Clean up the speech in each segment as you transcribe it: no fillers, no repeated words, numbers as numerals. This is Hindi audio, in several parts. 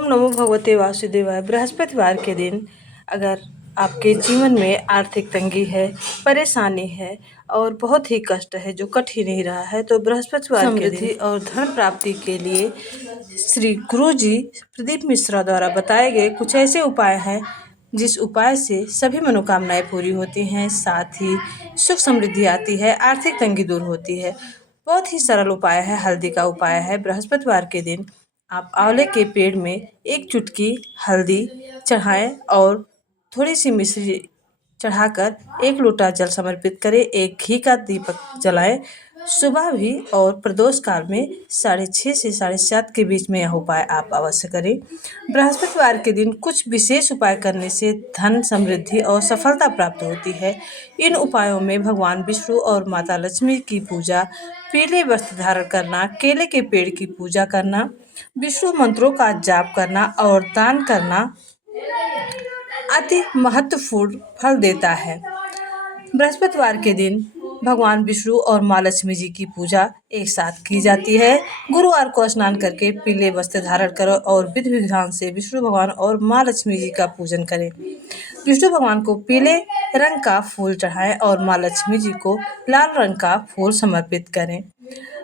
ओम नमो भगवते वासुदेवाय। बृहस्पतिवार के दिन अगर आपके जीवन में आर्थिक तंगी है, परेशानी है और बहुत ही कष्ट है जो कट ही नहीं रहा है, तो बृहस्पतिवार के दिन समृद्धि और धन प्राप्ति के लिए श्री गुरु जी प्रदीप मिश्रा द्वारा बताए गए कुछ ऐसे उपाय हैं जिस उपाय से सभी मनोकामनाएं पूरी होती हैं, साथ ही सुख समृद्धि आती है, आर्थिक तंगी दूर होती है। बहुत ही सरल उपाय है, हल्दी का उपाय है। बृहस्पतिवार के दिन आप आंवले के पेड़ में एक चुटकी हल्दी चढ़ाएं और थोड़ी सी मिश्री चढ़ाकर एक लोटा जल समर्पित करें, एक घी का दीपक जलाएं। सुबह भी और प्रदोष काल में 6:30 से 7:30 के बीच में यह उपाय आप अवश्य करें। बृहस्पतिवार के दिन कुछ विशेष उपाय करने से धन समृद्धि और सफलता प्राप्त होती है। इन उपायों में भगवान विष्णु और माता लक्ष्मी की पूजा, पीले वस्त्र धारण करना, केले के पेड़ की पूजा करना, विष्णु मंत्रों का जाप करना और दान करना अति महत्वपूर्ण फल देता है। बृहस्पतिवार के दिन भगवान विष्णु और माँ लक्ष्मी जी की पूजा एक साथ की जाती है। गुरुवार को स्नान करके पीले वस्त्र धारण करो और विधि विधान से विष्णु भगवान और माँ लक्ष्मी जी का पूजन करें। विष्णु भगवान को पीले रंग का फूल चढ़ाएं और माँ लक्ष्मी जी को लाल रंग का फूल समर्पित करें।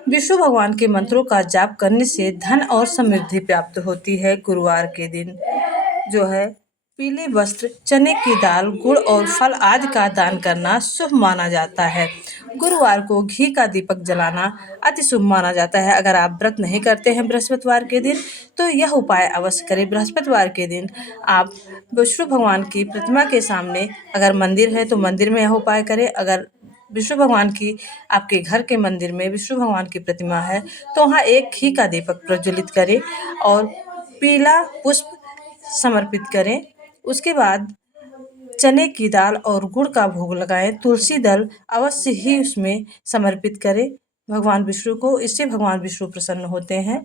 विष्णु भगवान के मंत्रों का जाप करने से धन और समृद्धि प्राप्त होती है। गुरुवार के दिन जो है पीले वस्त्र, चने की दाल, गुड़ और फल आदि का दान करना शुभ माना जाता है। गुरुवार को घी का दीपक जलाना अति शुभ माना जाता है। अगर आप व्रत नहीं करते हैं बृहस्पतिवार के दिन तो यह उपाय अवश्य करें। बृहस्पतिवार के दिन आप विष्णु भगवान की प्रतिमा के सामने, अगर मंदिर है तो मंदिर में यह उपाय करें। अगर विष्णु भगवान की आपके घर के मंदिर में विष्णु भगवान की प्रतिमा है तो वहाँ एक घी का दीपक प्रज्वलित करें और पीला पुष्प समर्पित करें। उसके बाद चने की दाल और गुड़ का भोग लगाएं। तुलसी दल अवश्य ही उसमें समर्पित करें भगवान विष्णु को, इससे भगवान विष्णु प्रसन्न होते हैं।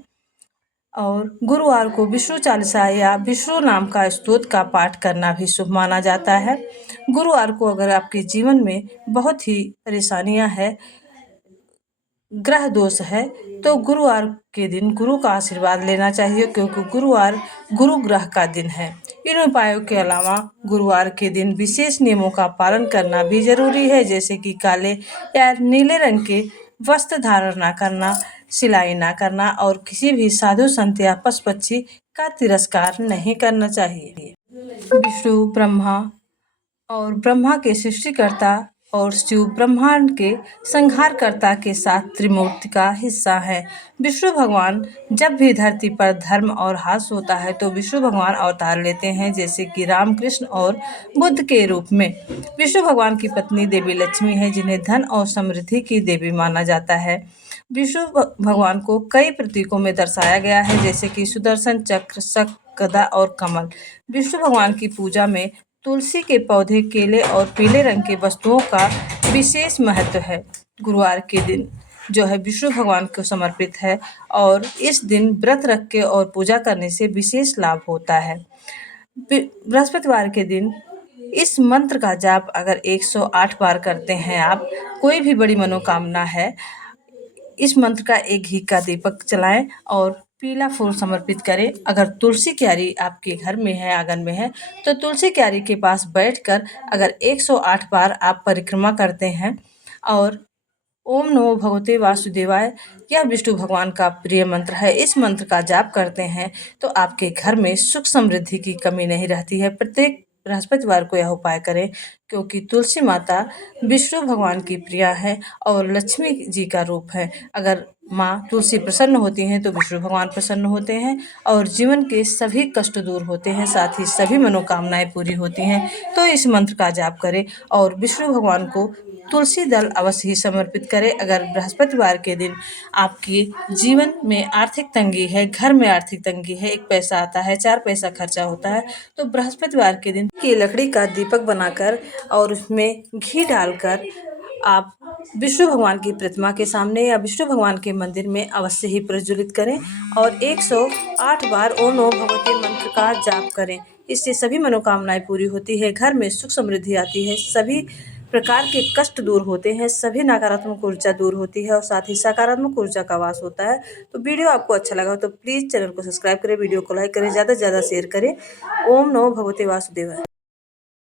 और गुरुवार को विष्णु चालीसा या विष्णु नाम का स्तोत्र का पाठ करना भी शुभ माना जाता है। गुरुवार को अगर आपके जीवन में बहुत ही परेशानियां हैं, ग्रह दोष है, तो गुरुवार के दिन गुरु का आशीर्वाद लेना चाहिए, क्योंकि गुरुवार गुरु ग्रह का दिन है। इन उपायों के अलावा गुरुवार के दिन विशेष नियमों का पालन करना भी जरूरी है, जैसे कि काले या नीले रंग के वस्त्र धारण न करना, सिलाई ना करना और किसी भी साधु संत या पशु पक्षी का तिरस्कार नहीं करना चाहिए। विष्णु ब्रह्मा और ब्रह्मा के सृष्टिकर्ता और शिव ब्रह्मांड के संहारकर्ता के साथ त्रिमूर्ति का हिस्सा है। विष्णु भगवान जब भी धरती पर धर्म और हास होता है तो विष्णु भगवान अवतार लेते हैं, जैसे कि राम, कृष्ण और बुद्ध के रूप में। विष्णु भगवान की पत्नी देवी लक्ष्मी है, जिन्हें धन और समृद्धि की देवी माना जाता है। विष्णु भगवान को कई प्रतीकों में दर्शाया गया है, जैसे कि सुदर्शन चक्र, शंख, गदा और कमल। विष्णु भगवान की पूजा में तुलसी के पौधे, केले और पीले रंग के वस्तुओं का विशेष महत्व है। गुरुवार के दिन जो है विष्णु भगवान को समर्पित है और इस दिन व्रत रख के और पूजा करने से विशेष लाभ होता है। बृहस्पतिवार के दिन इस मंत्र का जाप अगर 108 बार करते हैं आप, कोई भी बड़ी मनोकामना है, इस मंत्र का एक घी का दीपक जलाएं और पीला फूल समर्पित करें। अगर तुलसी क्यारी आपके घर में है, आंगन में है, तो तुलसी क्यारी के पास बैठकर अगर 108 बार आप परिक्रमा करते हैं और ओम नमो भगवते वासुदेवाय, यह विष्णु भगवान का प्रिय मंत्र है, इस मंत्र का जाप करते हैं तो आपके घर में सुख समृद्धि की कमी नहीं रहती है। प्रत्येक बृहस्पतिवार को यह उपाय करें, क्योंकि तुलसी माता विष्णु भगवान की प्रिया है और लक्ष्मी जी का रूप है। अगर माँ तुलसी प्रसन्न होती हैं तो विष्णु भगवान प्रसन्न होते हैं और जीवन के सभी कष्ट दूर होते हैं, साथ ही सभी मनोकामनाएं पूरी होती हैं। तो इस मंत्र का जाप करें और विष्णु भगवान को तुलसी दल अवश्य ही समर्पित करें। अगर बृहस्पतिवार के दिन आपके जीवन में आर्थिक तंगी है, घर में आर्थिक तंगी है, एक पैसा आता है, 4 पैसा खर्चा होता है, तो बृहस्पतिवार के दिन की लकड़ी का दीपक बनाकर और उसमें घी डालकर आप विष्णु भगवान की प्रतिमा के सामने या विष्णु भगवान के मंदिर में अवश्य ही प्रज्वलित करें और 108 बार ओम नमो भगवते मंत्र का जाप करें। इससे सभी मनोकामनाएं पूरी होती है, घर में सुख समृद्धि आती है, सभी प्रकार के कष्ट दूर होते हैं, सभी नकारात्मक ऊर्जा दूर होती है और साथ ही सकारात्मक ऊर्जा का वास होता है। तो वीडियो आपको अच्छा लगा हो तो प्लीज़ चैनल को सब्सक्राइब करें, वीडियो को लाइक करें, ज़्यादा से ज़्यादा शेयर करें। ओम नमो भगवते वासुदेवाय।